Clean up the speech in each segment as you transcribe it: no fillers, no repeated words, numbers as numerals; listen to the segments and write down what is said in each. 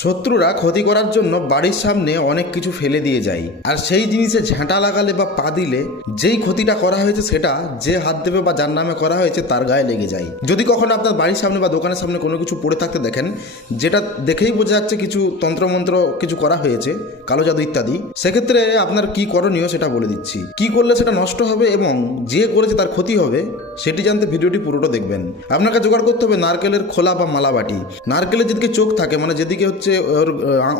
শত্রুরা ক্ষতি করার জন্য বাড়ির সামনে অনেক কিছু ফেলে দিয়ে যায়, আর সেই জিনিসে ঝাঁটা লাগালে বা পা দিলে যেই ক্ষতিটা করা হয়েছে সেটা যে হাত দেবে বা যার নামে করা হয়েছে তার গায়ে লেগে যায়। যদি কখনো আপনার বাড়ির সামনে বা দোকানের সামনে কোনো কিছু পড়ে থাকতে দেখেন, যেটা দেখেই বোঝা যাচ্ছে কিছু তন্ত্রমন্ত্র কিছু করা হয়েছে, কালো জাদু ইত্যাদি, সেক্ষেত্রে আপনার কি করণীয় সেটা বলে দিচ্ছি। কি করলে সেটা নষ্ট হবে এবং যে করেছে তার ক্ষতি হবে সেটি জানতে ভিডিওটি পুরোটা দেখবেন। আপনাকে জোগাড় করতে হবে নারকেলের খোলা বা মালাবাটি। নারকেলের যেদিকে চোখ থাকে, মানে যেদিকে হচ্ছে ওর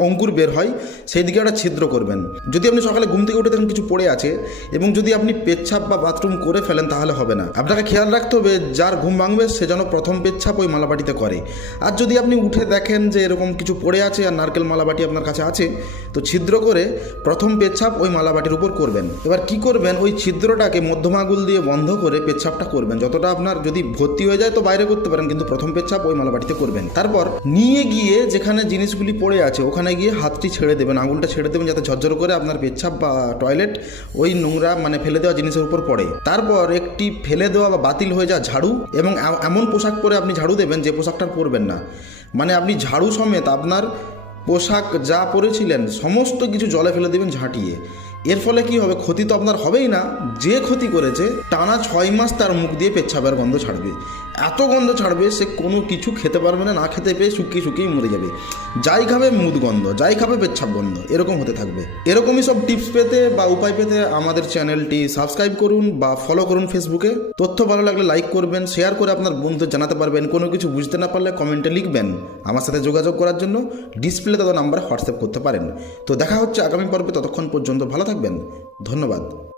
অঙ্কুর বের হয়, সেই দিকে একটা ছিদ্র করবেন। যদি আপনি সকালে ঘুম থেকে উঠে দেখেন কিছু পড়ে আছে এবং যদি আপনি পেচ্ছাপ বা বাথরুম করে ফেলেন তাহলে হবে না। আপনাকে খেয়াল রাখতে হবে যার ঘুম ভাঙবে সে যেন প্রথম পেচ্ছাপ ওই মালাবাটিতে করে। আর যদি আপনি উঠে দেখেন যে এরকম কিছু পড়ে আছে আর নারকেল মালাবাটি আপনার কাছে আছে, তো ছিদ্র করে প্রথম পেচ্ছাপ ওই মালাবাটির উপর করবেন। এবার কি করবেন, ওই ছিদ্রটাকে মধ্যমা আঙুল দিয়ে বন্ধ করে পেচ্ছাপটা করবেন। যতটা আপনার যদি ভর্তি হয়ে যায় তো বাইরে করতে পারেন, কিন্তু প্রথম পেচ্ছাপ ওই মালাবাটিতে করবেন। তারপর নিয়ে গিয়ে যেখানে জিনিসগুলি পড়ে আছে ওখানে গিয়ে হাতটি ছেড়ে দেবেন, আঙুলটা ছেড়ে দেবেন, যাতে ঝরঝর করে আপনার পেচ্ছাপ বা টয়লেট ওই নোংরা মানে ফেলে দেওয়া জিনিসের উপর পড়ে। তারপর একটি ফেলে দেওয়া বা বাতিল হয়ে যাওয়া ঝাড়ু এবং এমন পোশাক পরে আপনি ঝাড়ু দেবেন যে পোশাকটার পরবেন না। মানে আপনি ঝাড়ু সমেত আপনার পোশাক যা পরেছিলেন সমস্ত কিছু জলে ফেলে দেবেন ঝাঁটিয়ে। এর ফলে কি হবে, ক্ষতি তো আপনার হবেই না, যে ক্ষতি করেছে টানা 6 মাস তার মুখ দিয়ে পেচ্ছাপের গন্ধ ছাড়বে। এত গন্ধ ছাড়বে সে কোনো কিছু খেতে পারবে না, না খেতে পেয়ে শুকিয়ে শুকিয়ে মরে যাবে। যাই খাবে মুদ গন্ধ, যাই খাবে পেচ্ছাপ গন্ধ, এরকম হতে থাকবে। এরকমই সব টিপস পেতে বা উপায় পেতে আমাদের চ্যানেলটি সাবস্ক্রাইব করুন বা ফলো করুন ফেসবুকে। তথ্য ভালো লাগলে লাইক করবেন, শেয়ার করে আপনার বন্ধুদের জানাতে পারবেন। কোনো কিছু বুঝতে না পারলে কমেন্টে লিখবেন। আমার সাথে যোগাযোগ করার জন্য ডিসপ্লেতে নাম্বারে হোয়াটসঅ্যাপ করতে পারেন। তো দেখা হচ্ছে আগামী পর্বে, ততক্ষণ পর্যন্ত ভালো থাকবেন। ধন্যবাদ।